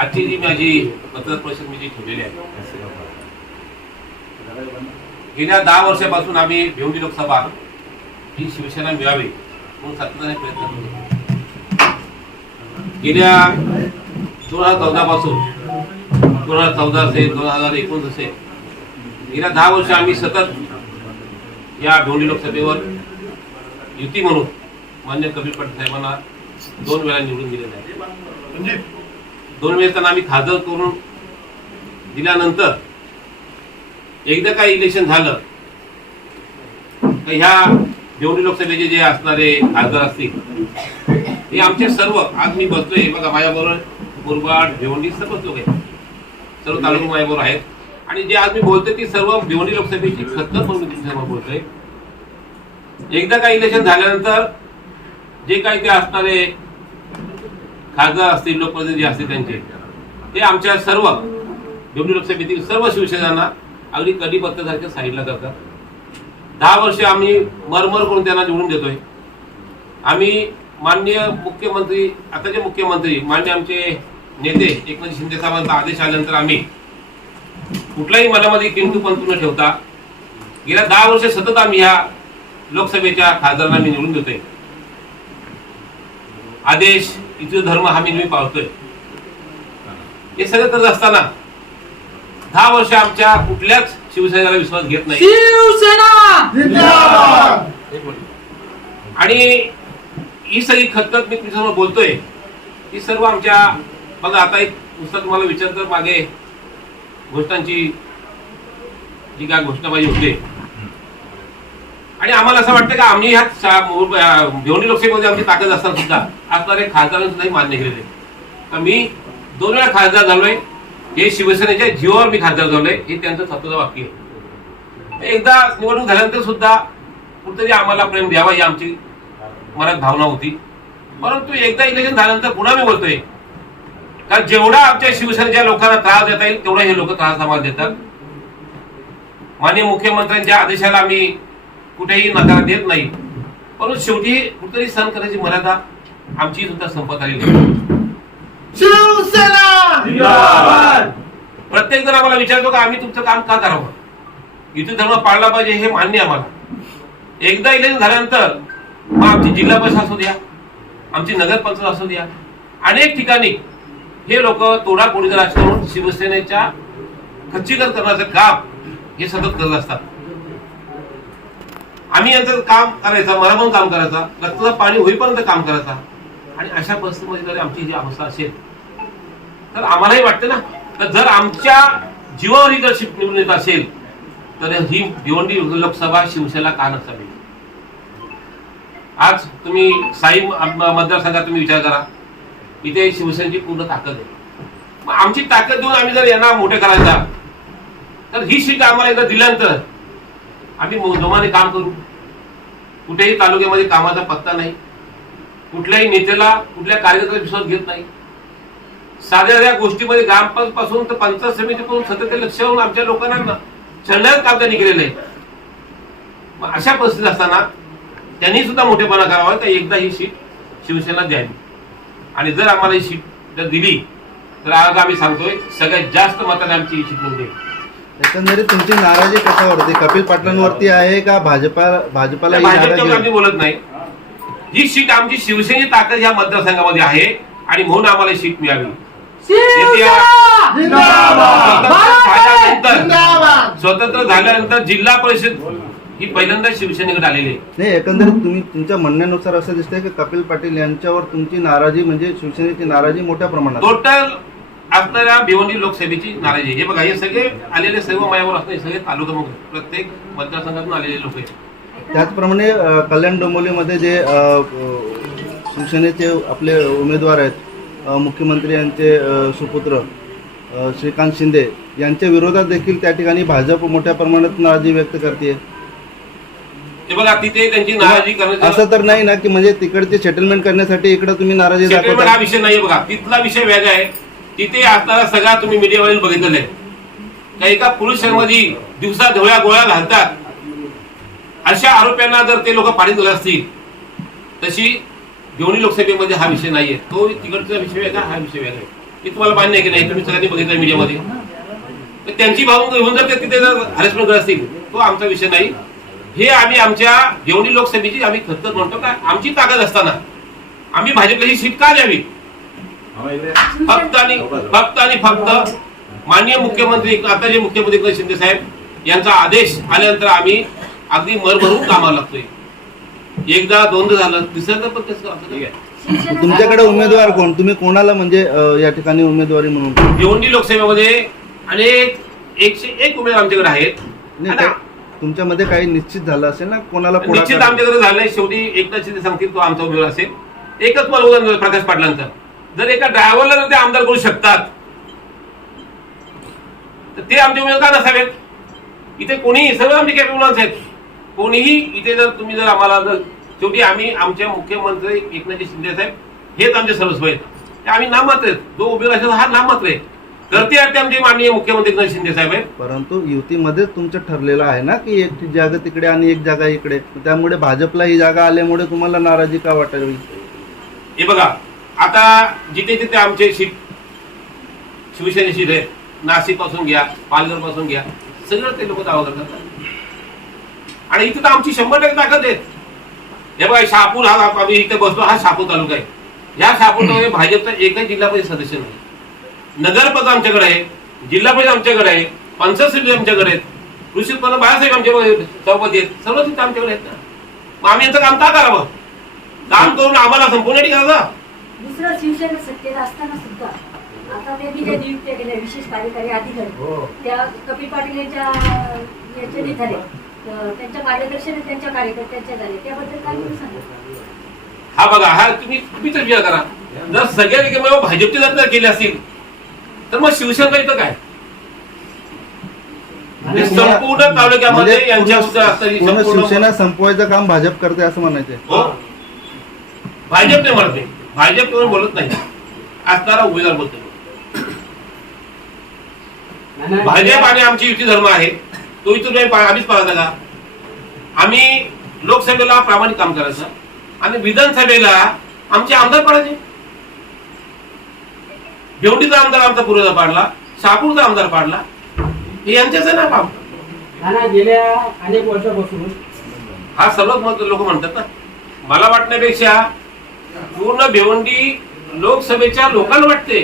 आजची जी माझी पत्रकार परिषद मी जी ठेवलेली आहे. गेल्या दहा वर्षापासून आम्ही भिवंडी लोकसभा ही शिवसेना मिळावी म्हणून सातत्याने प्रयत्न करतो गेल्या दोन हजार चौदापासून दोन हजार चौदा असेल दोन हजार एकोणीस असेल गेल्या दहा वर्ष आम्ही सतत या भिवंडी लोकसभेवर युती म्हणून मान्य कबीर पाटील साहेबांना दोन वेळा निवडून दिलेलं आहे. म्हणजे दोन वेळेस त्यांना आम्ही खासदार करून दिल्यानंतर एकदा काय इलेक्शन झालं तर ह्या भिवंडी लोकसभेचे जे असणारे खासदार असतील हे आमचे सर्व आज मी बसतोय बघा माझ्याबरोबर मुरबाड भिवंडी सर्व लोक आहेत. सर्व तालुका माझ्याबरोबर आहेत. आणि जे आज मी बोलतोय ती सर्व भिवंडी लोकसभेची खतखत म्हणून बोलतोय. एकदा काय इलेक्शन झाल्यानंतर जे काही ते असणारे खासदार असतील लोकप्रतिनिधी असतील त्यांचे. ते आमच्या सर्व भिवंडी लोकसभेतील सर्व शिवसेनांना अगदी कढीपत्त्यासारख्या साईडला करतात. दहा वर्ष आम्ही मरमर करून त्यांना निवडून देतोय. आम्ही माननीय मुख्यमंत्री आताचे मुख्यमंत्री मान्य आमचे नेते एकनाथ शिंदे साहेबांचा आदेश आल्यानंतर आम्ही कुठलाही मनामध्ये किंतू पंतू न ठेवता गेल्या दहा वर्ष सतत आम्ही ह्या लोकसभेच्या खासदारांना मी निवडून देतोय. आदेश इथे धर्म हा मी नेहमी पाळतोय. हे सगळं करत असताना दहा वर्ष आमच्या कुठल्याच शिवसेनेला विश्वास घेत नाही. शिवसेना! आणि ही सगळी खतखत मी तुमच्यासमोर बोलतोय ही सर्व आमच्या बघा आता एक नुसतं तुम्हाला विचारतं मागे घोषणांची जी काय घोषणाबाजी होते. आणि आम्हाला असं वाटतं का आम्ही ह्या भिवणी मु- लोकसभेमध्ये आमची ताकद असताना सुद्धा. असणारे खासदारांनी सुद्धा मान्य केलेले. तर मी दोन वेळा खासदार झालोय. हे शिवसेनेच्या जीवावर मी खासदार झालोय. हे त्यांचं स्वतःचं वाक्य आहे. एकदा निवडणूक झाल्यानंतर सुद्धा कुठेतरी आम्हाला प्रेम द्यावा ही आमची मनात भावना होती. परंतु एकदा इलेक्शन झाल्यानंतर पुन्हा मी बोलतोय कारण जेवढा आमच्या शिवसेनेच्या लोकांना त्रास देता येईल तेवढा हे लोक त्रास आम्हाला देतात. माननीय मुख्यमंत्र्यांच्या आदेशाला आम्ही कुठेही नकार देत नाही. परंतु शेवटी कुठेतरी सहन करण्याची मर्यादा आमची सुद्धा संपत आलेली प्रत्येक जण आम्हाला विचारतो का आम्ही तुमचं काम का करावं? इथे धर्म पाळला पाहिजे हे मान्य आम्हाला. एकदा इलेक्शन झाल्यानंतर मग आमची जिल्हा परिषद असू द्या आमची नगरपंचायत असू द्या अनेक ठिकाणी हे लोक तोडाफोडीचं राजकारण शिवसेनेच्या खच्चीकरण करण्याचं काम हे सतत करत असतात. आम्ही याचं काम करायचं मला पण काम करायचा रक्ताचं पाणी होईपर्यंत काम करायचा. आणि अशा परिस्थितीमध्ये जर आमची जी अवस्था असेल तर आम्हालाही वाटतं ना तर जर आमच्या जीवावर ही जर शिफ्ट निवडून येत असेल तर ही भिवंडी लोकसभा शिवसेना का नसावी? आज तुम्ही साई मतदारसंघात तुम्ही विचार करा इथे शिवसेनेची पूर्ण ताकद आहे. मग आमची ताकद देऊन आम्ही जर यांना मोठे करायचा तर ही सीट आम्हाला एकदा दिल्यानंतर आम्ही जोमाने काम करू. कुठेही तालुक्यामध्ये कामाचा पत्ता नाही. कुठल्याही नेत्याला कुठल्या कार्यकर्त्याला विश्वास घेत नाही. साध्या साध्या गोष्टीमध्ये ग्रामपासून तर पंचायत समितीपासून सतत लक्ष लावून आमच्या लोकांना छळण्याचं काम त्यांनी केलेलं आहे. मग अशा परिस्थितीत असताना त्यांनी सुद्धा मोठेपणा करावा तर एकदा ही सीट शिवसेना द्यावी. आणि जर आम्हाला ही सीट जर दिली तर आज आम्ही सांगतोय सगळ्यात जास्त मताने आमची ही सीट निवडली एकंदरीत तुमची नाराजी कशावरती? कपिल पाटलांवरती आहे का भाजपा भाजपाला ही भाजपच्या नाराजी आम्ही बोलत नाही. ही सीट आमची शिवसेनेची ताकद ह्या मतदारसंघामध्ये आहे आणि म्हणून आम्हाला ही सीट मिळावी. शिवसेना! जिंदाबाद! भारत जिंदाबाद! स्वतंत्र झाल्यानंतर जिल्हा परिषद ही पहिल्यांदा शिवसेनेकडे आलेली आहे. नाही एकंदरीत तुम्ही तुमच्या म्हणण्यानुसार असं दिसतंय की कपिल पाटील यांच्यावर तुमची नाराजी म्हणजे शिवसेनेची नाराजी मोठ्या प्रमाणात. टोटल असणाऱ्या भिवंडी लोकसभेची नाराजी हे बघा हे सगळे आलेले सर्व मायावर असणारे सगळे तालुका प्रत्येक मतदारसंघातून आलेले लोक आहेत. त्याचप्रमाणे कल्याण डोंबिवलीमध्ये जे शिवसेनेचे आपले उमेदवार आहेत मुख्यमंत्री यांचे सुपुत्र श्रीकांत शिंदे यांच्या विरोधात देखील त्या ठिकाणी भाजप मोठ्या प्रमाणात नाराजी व्यक्त करते बघा तिथे त्यांची नाराजी करण्याचं असं तर नाही ना की म्हणजे तिकडचे सेटलमेंट करण्यासाठी इकडे तुम्ही नाराजी हा दाखवता. विषय नाहीये बघा. तिथला विषय वेगळा आहे. तिथे असणारा सगळा तुम्ही मीडियावरील बघितलेला आहे. का एका पुरुषांमध्ये दिवसा ढोळ्या गोळ्या घालतात. अशा आरोप्यांना जर ते लोक पाणी दिलं असतील तशी दोन्ही लोकसभेमध्ये हा विषय नाहीये. तो तिकडचा विषय वेगळा हा विषय वेगळा आहे. हे तुम्हाला मान्य आहे की नाही? तुम्ही सगळ्यांनी बघितलं मीडियामध्ये. तर त्यांची भावना घेऊन जर ते तिथे जर हॅरेसमेंट करत असतील तो आमचा विषय नाही. हे आम्ही आमच्या देवणी लोकसभेची आम्ही खतखत म्हणतो का? आमची ताकद असताना आम्ही भाजपला ही सीट का द्यावी? फक्त आणि फक्त आणि फक्त माननीय मुख्यमंत्री आता जे मुख्यमंत्री एकनाथ शिंदे साहेब यांचा आदेश आल्यानंतर आम्ही अगदी मरभरून कामाला लागतोय. एकदा दोनदा झालं. तिसऱ्यांदा पण कसं असं आहे. तुमच्याकडे उमेदवार कोण? तुम्ही कोणाला म्हणजे या ठिकाणी उमेदवारी म्हणून? भिवंडी लोकसभेमध्ये अनेक एकशे एक उमेदवार आमच्याकडे आहेत. तुमच्यामध्ये काही निश्चित झालं असेल ना? कोणाला निश्चित आमच्याकडे झालंय. शेवटी एकनाथ शिंदे सांगतील तो आमचा उमेदवार असेल. एकच मला उदाहरण प्रकाश पाटलांचं. जर एका ड्रायव्हरला जर ते आमदार करू शकतात तर ते आमचे उमेदवार का नसावेत? इथे कोणीही सगळं आमचे कॅपेबल आहेत. कोणीही इथे जर तुम्ही जर आम्हाला जर शेवटी आम्ही आमचे मुख्यमंत्री एकनाथ शिंदे साहेब हेच आमचे सर्वस्व आहेत. आम्ही नाममात्र आहेत. जो उमेदवार असेल हा नाममात्र आहे. करते ते आमचे माननीय मुख्यमंत्री एकनाथ शिंदे साहेब आहेत. परंतु युतीमध्येच तुमचं ठरलेलं आहे ना की एक जागा तिकडे आणि एक जागा इकडे. त्यामुळे भाजपला ही जागा आल्यामुळे तुम्हाला नाराजी का वाटावी? हे बघा आता जिथे जिथे आमचे शिप शिवसेने सीट आहे नाशिकपासून घ्या पालघरपासून घ्या सगळं ते लोक दावा करतात. आणि इथं तर आमची शंभर टक्के ताकद आहेत हे बघा शहापूर हा आम्ही इथे बसलो हा शापूर तालुका आहे. या शहापूरमध्ये भाजपचा एकही जिल्हा परिषद सदस्य नाही. नगरपद आमच्याकडे आहे जिल्हा परिषद आमच्याकडे आहे पंचायत समिती आमच्याकडे आहेत कृषी उत्पन्न बाळासाहेब आमच्याकडे चौपती आहेत सर्व तिथे आमच्याकडे आहेत ना. मग आम्ही यांचं काम का करावं? काम करून आम्हाला संपूर्ण करायचं दुसरं शिवसेना सत्तेत असताना सुद्धा आता त्यांनी ज्या नियुक्त्या केल्या विशेष कार्यकारी अधिकारी. त्या कपिल पाटील यांच्या याच्याने झाले त्यांच्या मार्गदर्शन त्यांच्या कार्यकर्त्यांच्या झाले. त्याबद्दल काय तुम्ही सांगा हा बघा हा तुम्ही तुम्हीच विचार करा. जर सगळ्या ठिकाणी भाजपचे जर जर केले असतील तर मग शिवसेना इथं काय? हे संपूर्ण तालुक्यामध्ये म्हणजे यांच्या पूर्ण संपूर्ण- शिवसेना संपवायचं काम भाजप करते असं म्हणायचंय. हो. भाजप नाही म्हणत भाजप बोलत नाही. असणारा उमेदवार बोलतो. भाजप आणि आमची युती धर्म आहे. तो इथून आम्हीच पाळायचा का? आम्ही लोकसभेला प्रामाणिक काम करायचं. आणि विधानसभेला आमचे आमदार पाडायचे. भेवडीचा आमदार आमचा पूर्वजा पाडला शहापूरचा आमदार पाडला. हे यांच्याच आहे ना काम. गेल्या अनेक वर्षापासून हा सर्वच लोक म्हणतात ना. मला वाटण्यापेक्षा पूर्ण भिवंडी लोकसभेच्या लोकांना वाटते.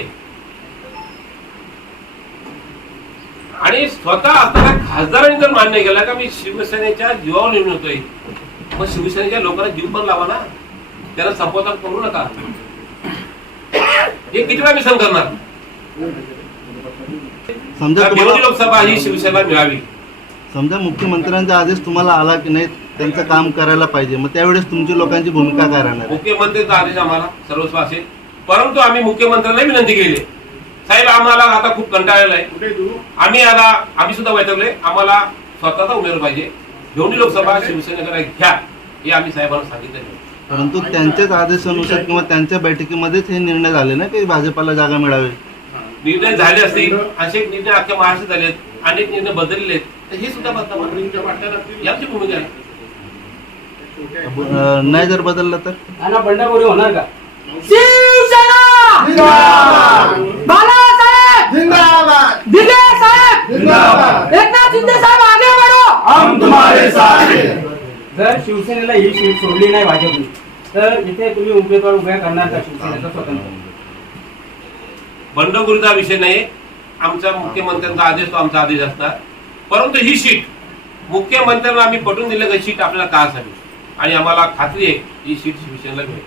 आणि स्वतः असताना खासदारांनी जर मान्य केला का मी शिवसेनेच्या जीवावर निवडून होतोय मग शिवसेनेच्या लोकांना जीव पण लावा ना. त्याला संपवता करू नका. हे किती वेळा मी करणार? लोकसभा ही शिवसेना मिळावी. समजा मुख्यमंत्र्यांचा आदेश तुम्हाला आला की नाही त्यांचं काम करायला पाहिजे. मग त्यावेळेस तुमची लोकांची भूमिका काय राहणार आहे? मुख्यमंत्रीचा आदेश आम्हाला सर्वस्व असेल. परंतु आम्ही मुख्यमंत्र्यांना विनंती केली साहेब आम्हाला आता खूप कंटाळलेला आहे. आम्ही आता आम्ही सुद्धा वैतरले आम्हाला स्वतःचा उमेदवार पाहिजे. भिवंडी लोकसभा शिवसेनेकडे घ्या. हे आम्ही साहेबांना सांगितलं परंतु त्यांच्याच आदेशानुसार किंवा त्यांच्या बैठकीमध्येच हे निर्णय झाले ना की भाजपाला जागा मिळावी? निर्णय झाले असतील. असे निर्णय अख्ख्या महाराष्ट्रात झाले आहेत. अनेक निर्णय बदललेले आहेत. तर हे सुद्धा आमची भूमिका आहे. नाही जर बदललं तर? नाना बंडाखोरी होणार का? शिवसेना! जिंदाबाद! बाळासाहेब! जिंदाबाद! दिले साहेब जिंदाबाद! एकनाथ शिंदे साहेब आगे बढ़ो! हम तुम्हारे साथ हैं. जर शिवसेनेला ही सीट सोडली नाही भाजपने तर इथे तुम्ही उमेदवार उभ्या करणार का शिवसेनेचा स्वतंत्र? बंडखोरीचा विषय नाही. आमचा मुख्यमंत्र्यांचा आदेश तो आमचा आदेश असणार. परंतु ही सीट मुख्यमंत्र्यांना आम्ही पटवून दिलं की? सीट आपल्याला का असावी? आणि आम्हाला खात्री आहे ही सीट शिवसेनेला मिळेल.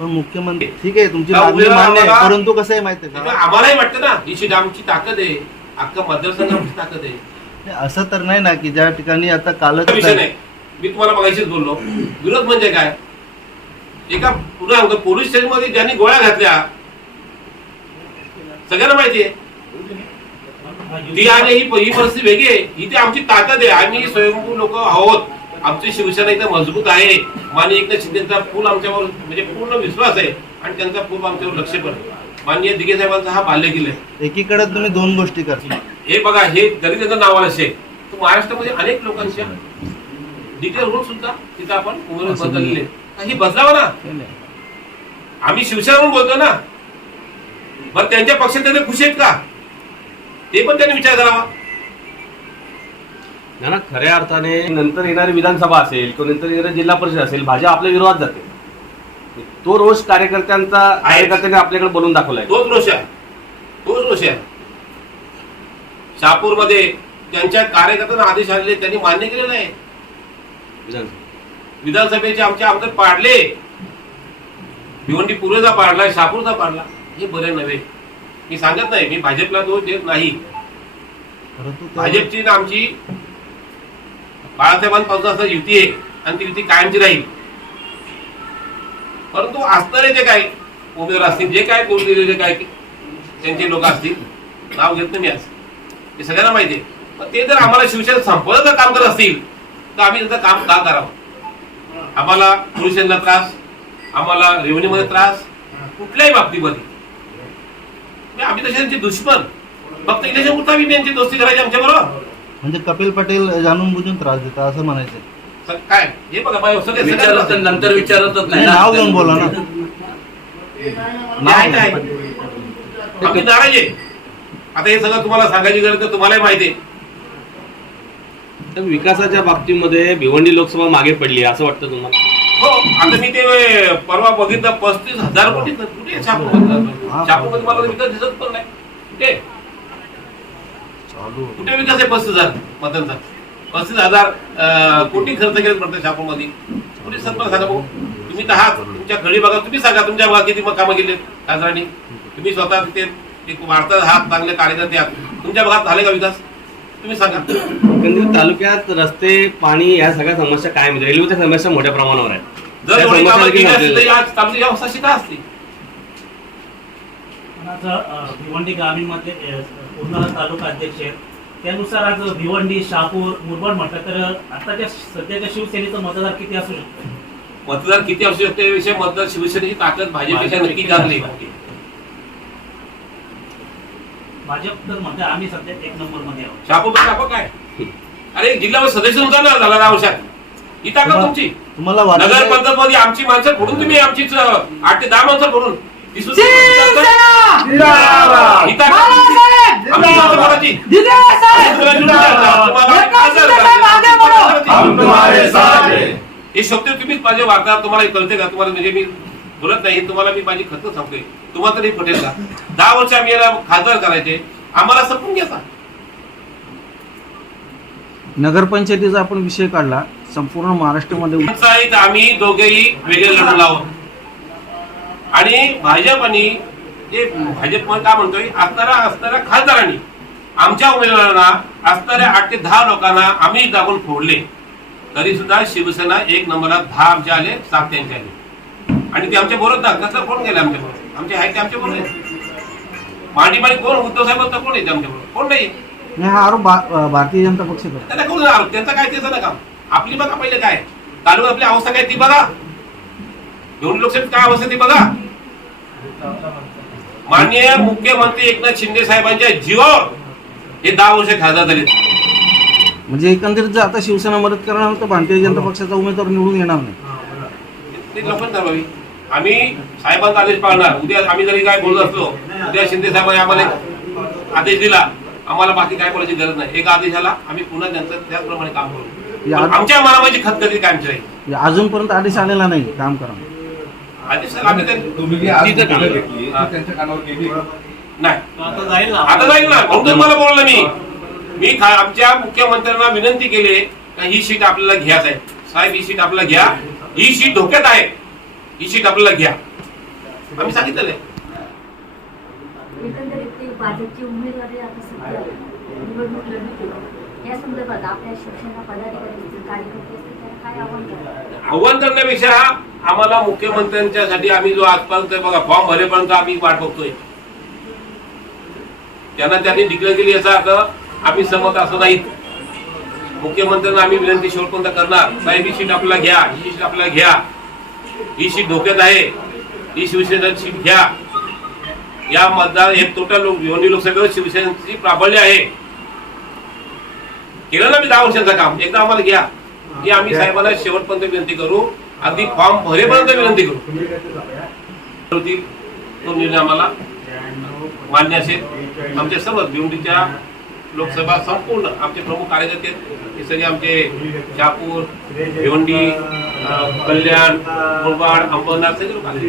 पण मुख्यमंत्री ठीक आहे तुमची मागणी उमेदवार मान्य आहे आम्हाला- परंतु कसं आहे माहिती आहे त्यामुळे का आम्हालाही वाटतं ना ही सीट आमची ताकद आहे अख्खा मतदारसंघाची ताकद आहे. असं तर नाही ना की ज्या ठिकाणी आता कालच विषय नाही. मी तुम्हाला बघायचीच बोललो विरोध म्हणजे काय? एका पुन्हा सांगतो, पोलीस स्टेशनमध्ये ज्यांनी गोळ्या घातल्या सगळ्यांना माहिती आहे. ती आणि ही ही परिस्थिती वेगळी आहे. ही ती आमची ताकद आहे. आम्ही स्वयंभू लोक आहोत. आमची शिवसेना इथं मजबूत आहे. माननीय एकनाथ शिंदेचा पूल आमच्यावर म्हणजे पूर्ण विश्वास आहे आणि त्यांचा पूल आमच्यावर लक्ष पण माननीय दिघे साहेबांचा हा बाल्य आहे. एकीकडे तुम्ही दोन गोष्टी करता. हे बघा हे जरी त्यांचं नाव असेल तर महाराष्ट्रामध्ये अनेक लोकांच्या डिटेल रोड सुद्धा तिथं आपण उमेदवार बदललेले आहेत. ही बदलावा ना. आम्ही शिवसेना म्हणून बोलतो ना. बरं त्यांच्या पक्षात ते खुश आहेत का? ते पण त्यांनी विचार करावा. ना ना खऱ्या अर्थाने नंतर येणारी विधानसभा असेल किंवा नंतर येणारी जिल्हा परिषद असेल भाजप आपल्या विरोधात जाते. तो रोष कार्यकर्त्यांचा कार्यकर्त्यांनी आपल्याकडे बोलून दाखवलाय. तोच रोष आहे. तोच रोष आहे. शहापूरमध्ये त्यांच्या कार्यकर्त्यांना आदेश आलेले त्यांनी मान्य केले नाही विधानसभा. विधानसभेचे आमचे आमदार पाडले. भिवंडी पूर्वेचा पाडला शहापूरचा पाडला. हे बरे नव्हे. मी सांगत नाही मी भाजपला दोष देत नाही. भाजपची ना आमची बाळासाहेबांपासून असं युती आहे आणि ती युती कायमची राहील. परंतु असणारे जे काय उमेदवार असतील जे काय कोण दिलेले काय त्यांचे लोक असतील नाव घेत नाही मी आज. ते सगळ्यांना माहिती आहे. पण ते जर आम्हाला शिवसेना संपवलं जर काम करत असतील तर आम्ही त्यांचं काम का करावं? आम्हाला पोलिसांना त्रास आम्हाला रेव्हन्यूमध्ये त्रास कुठल्याही बाबतीमध्ये. म्हणजे आम्ही तसे त्यांचे दुश्मन. फक्त इलेक्शन कुठं मी त्यांची दोस्ती करायची आमच्या बरोबर म्हणजे कपिल पटेल जाणून बुजून त्रास देतात असं म्हणायचं काय? हे बघा सगळे विचारत नंतर विचारतच नाही नाही नाव घेऊन बोला ना. हे आहे काय आम्ही नाराज आहे. आता हे सगळं तुम्हाला सांगायची गरज तर तुम्हालाही माहिती आहे. तर विकासाच्या बाबतीमध्ये भिवंडी लोकसभा मागे पडली आहे असं वाटतं तुम्हाला? हो आता मी ते परवा बघितलं पस्तीस हजार कोटी कुठे आहे शापूरमध्ये शापूरमध्ये मला विकास दिसत पण नाही. कुठे? कुठे विकास आहे पस्तीस हजार मतांचा. पस्तीस हजार कोटी खर्च केले पडतात शापूरमध्ये. कुठे सर मला सांगा भाऊ. तुम्ही तर आहात. तुमच्या घरी बघा. तुम्ही सांगा तुमच्या भागात किती कामं केले खासदारांनी. तुम्ही स्वतः तिथे एक वाढतात आहात. चांगले कार्यकर्ते आहात. तुमच्या भागात झाले का विकास? तुम्ही सांगा. एकंदरीत तालुक्यात रस्ते पाणी या सगळ्या समस्या कायम आहेत. रेल्वेच्या समस्या मोठ्या प्रमाणावर आहेत. जर एवढी कामं केली असती झालेल्या तर. आज तालुक्याची अवस्था अशी का असती आता अ, भिवंडी ग्रामीणमध्ये पूर्ण तालुका अध्यक्ष आहेत त्यानुसार आज भिवंडी शहापूर मुरबाड म्हटलं तर आताच्या सध्याच्या शिवसेनेचं मतदार किती असू शकतं मतदार किती असू शकते याविषयी मतदार शिवसेनेची ताकद भाजपपेक्षा नक्की जाणली भाजप तर म्हणते आम्ही सध्या एक नंबरमध्ये आहोत शापूर टाको काय अरे जिल्हा सदस्य होता ना झाला ही ताकद तुमची तुम्हाला नगर पंचायत मध्ये आमची माणसं फोडून तुम्ही आमचीच अं, आठ ते दहा माणसं फोडून ही ताकद हैं. हे शब्द तुम्हीच माझे वार्ता तुम्हाला कळते का तुम्हाला म्हणजे मी बोलत नाही तुम्हाला मी माझी खत सांगते तुम्हाला तरी पटेल का दहा वर्ष आम्ही याला खासदार करायचे आम्हाला संपून घ्यायचा नगरपंचायतीचा आपण विषय काढला संपूर्ण महाराष्ट्रामध्ये आम्ही दोघेही वेगळे लढून आहोत आणि भाजप आणि जे भाजप का म्हणतोय? असणाऱ्या असणाऱ्या खासदारांनी. आमच्या उमेदवारांना असणाऱ्या आठ ते दहा लोकांना आम्ही दाबून फोडले. तरी सुद्धा शिवसेना एक नंबरला दहा आमचे आले सात त्यांचे आले. आणि ते आमच्या बरोबर ना कसं कोण गेले आमच्या बरोबर आमचे आहेत ते आमच्या बरोबर आहेत. मांडी मांडी कोण? उद्धव साहेब तर कोण येते आमच्या बरोबर कोण नाही? नाही हा आरोप भारतीय जनता पक्ष करतो त्यांना कोण आरोप त्यांचं काय त्याचं नका आपली बघा पहिले काय. तालुक्यात आपली अवस्था काय ती बघा. दोन लोकसभेत काय अवस्था ती बघा. माननीय मुख्यमंत्री एकनाथ शिंदे साहेबांच्या जीवावर हे दहा वर्ष खासदार झाले म्हणजे एकंदरीत जर आता शिवसेना मदत करणार तर भारतीय जनता पक्षाचा उमेदवार निवडून येणार नाही. ते लोकांनी ठरवावी आम्ही साहेबांचा आदेश पाळणार. उद्या आम्ही जरी काय बोलत असलो उद्या शिंदे साहेबांनी आम्हाला आदेश दिला आम्हाला बाकी काय बोलायची गरज नाही. एका आदेशाला आम्ही पुन्हा त्यांचं त्याचप्रमाणे काम करू. आमच्या मनामध्ये खतखती कायमची राहील? अजूनपर्यंत आदेश आलेला नाही काम करा. आम्ही तिथं. त्यांच्या कानावर गेली. नाही. आता जाईल ना. आता जाईल ना. म्हणून तर मला बोललो मी. मी खा- आमच्या मुख्यमंत्र्यांना विनंती केली का ही सीट आपल्याला घ्यायच आहे. साहेब ही सीट आपल्याला घ्या. ही सीट धोक्यात आहे. ही सीट आपल्याला घ्या. आम्ही सांगितलेलं आहे. एकंदरीत ते भाजपचे उमेदवारी आता सध्या. निवडणूक लढवत आहे. या संदर्भात आपल्या शिवसेना पदाधिकारी असतील, कार्यकर्ते असतील त्यांना काय आव्हान कराल आव्हान करण्यापेक्षा आम्हाला मुख्यमंत्र्यांच्यासाठी आम्ही जो आजपर्यंत बघा फॉर्म भरेपर्यंत आम्ही वाट बघतोय. त्यांना त्यांनी डिक्लेअर केली याचा अर्थ आम्ही सहमत असं नाहीत. मुख्यमंत्र्यांना आम्ही विनंती शेवटपर्यंत करणार. साहेब ही सीट आपल्याला घ्या ही सीट आपल्याला घ्या. ही सीट धोक्यात आहे. ही शिवसेना सीट घ्या. या मतदार हे टोटल लोक भिवंडी लोकसभेवर शिवसेनेची प्राबल्य आहे. केलं ना मी दहा वर्षाचं काम एकदा आम्हाला घ्या. ही आम्ही साहेबांना शेवटपर्यंत विनंती करू. अगदी फॉर्म भरेपर्यंत विनंती करू. होती. तो निर्णय आम्हाला मान्य असेल. आमचे सर्व भिवंडीच्या लोकसभा संपूर्ण आमचे प्रमुख कार्यकर्ते. हे सगळे आमचे शहापूर भिवंडी कल्याण मुरबाड अंबरनाथ सगळे लोक आले.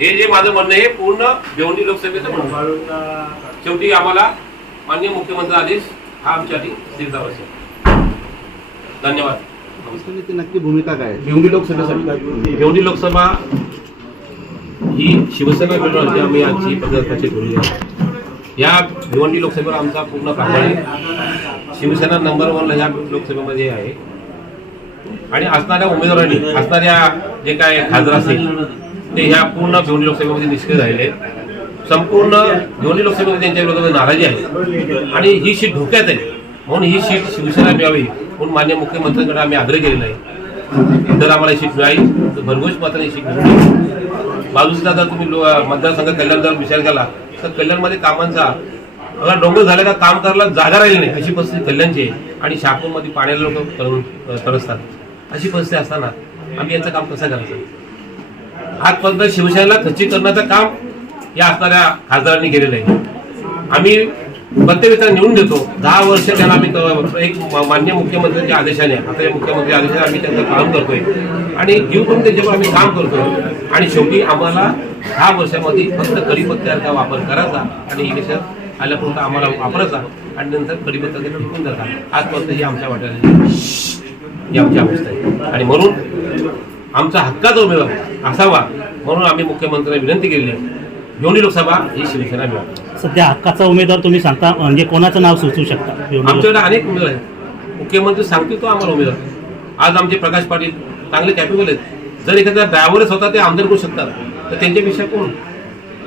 हे जे माझं म्हणणं आहे पूर्ण भिवंडी लोकसभेचं म्हणणं. शेवटी आम्हाला मान्य मुख्यमंत्री आदेश हा आमच्यासाठी स्थिरता असेल. धन्यवाद. शिवसेनेची नक्की भूमिका काय भिवणी लोकसभेसाठी भिवणी लोकसभा ही शिवसेना मिळवण्याची आम्ही आजची पदयात्रेची ठेवली आहे. या भिवंडी लोकसभेवर आमचा पूर्ण प्रामाणिक शिवसेना नंबर वन ह्या लोकसभेमध्ये आहे. आणि असणाऱ्या उमेदवारांनी असणाऱ्या जे काय खासदार असतील ते ह्या पूर्ण भिवंडी लोकसभेमध्ये निष्क्रिय झालेले संपूर्ण भिवंडी लोकसभेमध्ये त्यांच्या विरोधात नाराजी आहे. आणि ही शी धोक्यात आहे. म्हणून ही सीट शिवसेना मिळावी म्हणून मान्य मुख्यमंत्र्यांकडे आम्ही आग्रह केलेला आहे. जर आम्हाला ही सीट मिळाली तर भरघोष मात्र ही सीट मिळाली. बाजूचा जर तुम्ही लो- मतदारसंघ कल्याण जर विचार केला तर कल्याणमध्ये कामांचा बघा डोंगर झालं का काम करायला जागा राहिली नाही अशी परिस्थिती कल्याणची आहे. आणि शहापूरमध्ये पाण्याला लोक तरसतात. अशी परिस्थिती असताना आम्ही यांचं काम कसं करायचं? आजपर्यंत शिवसेनेला खच्ची करण्याचं काम या असणाऱ्या खासदारांनी केलेलं आहे. आम्ही प्रत्येक निवडून देतो. दहा वर्ष त्याला आम्ही एक मान्य मुख्यमंत्र्यांच्या आदेशाने आता या मुख्यमंत्री आदेशाने आम्ही त्यांचं काम करतोय. आणि जीव करून त्यांच्यावर आम्ही काम करतोय. आणि शेवटी आम्हाला दहा वर्षामध्ये फक्त कढीपत्त्याचा वापर करायचा आणि इलेक्शन आल्यापर्यंत आम्हाला वापरायचा आणि नंतर कढीपत्त्याचा टिकून जाता आजपर्यंत ही आमच्या वाट्याला ही आमची अवस्था आहे. आणि म्हणून आमचा हक्काचा उमेदवार असावा म्हणून आम्ही मुख्यमंत्र्यांना विनंती केली आहे. भिवंडी लोकसभा ही शिवसेना मिळाली. सध्या हक्काचा उमेदवार तुम्ही सांगता म्हणजे कोणाचं नाव सुचवू शकता? आमच्याकडे अनेक उमेदवार आहेत. मुख्यमंत्री सांगतील तो आम्हाला उमेदवार. आज आमचे प्रकाश पाटील चांगले कॅपेबल आहेत. जर एखाद्या ड्रायव्हरच होता ते आमदार करू शकतात. तर त्यांच्यापेक्षा कोण?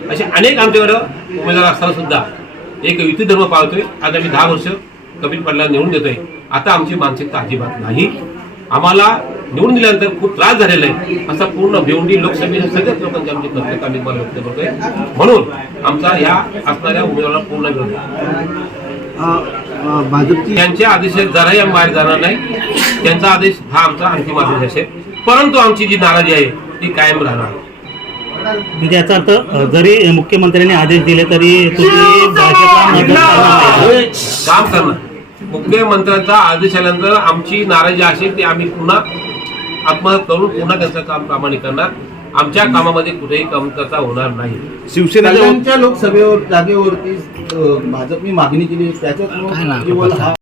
असे अनेक आमच्याकडं उमेदवार असताना सुद्धा एक युती धर्म पाळतोय. आज आम्ही दहा वर्ष कपिल पाटला निवडून देतोय. आता आमची मानसिकता अजिबात नाही. आम्हाला निवडून दिल्यानंतर खूप त्रास झालेला आहे. असा पूर्ण भिवंडी लोकसभेच्या सगळ्याच लोकांची आमची कर्तव्य आम्ही मला व्यक्त करतोय. म्हणून आमचा या असणाऱ्या उमेदवाराला पूर्ण विरोध भाजपची त्यांच्या आदेशात जराही आम्ही बाहेर जाणार नाही. त्यांचा आदेश हा आमचा अंतिम आदेश असेल. परंतु आमची जी नाराजी आहे ती कायम राहणार. म्हणजे याचा अर्थ जरी मुख्यमंत्र्यांनी आदेश दिले तरी तुम्ही भाजपला. काम करणार. मुख्यमंत्र्यांचा आदेश आल्यानंतर आमची नाराजी असेल ती आम्ही पुन्हा आत्महत्या करून पुन्हा त्यांचं काम प्रामाणिक करणार आमच्या कामामध्ये कुठेही कमतरता होणार नाही. शिवसेनेच्या लोकसभेवर जागेवरती भाजपने मागणी केली त्याच्यात हा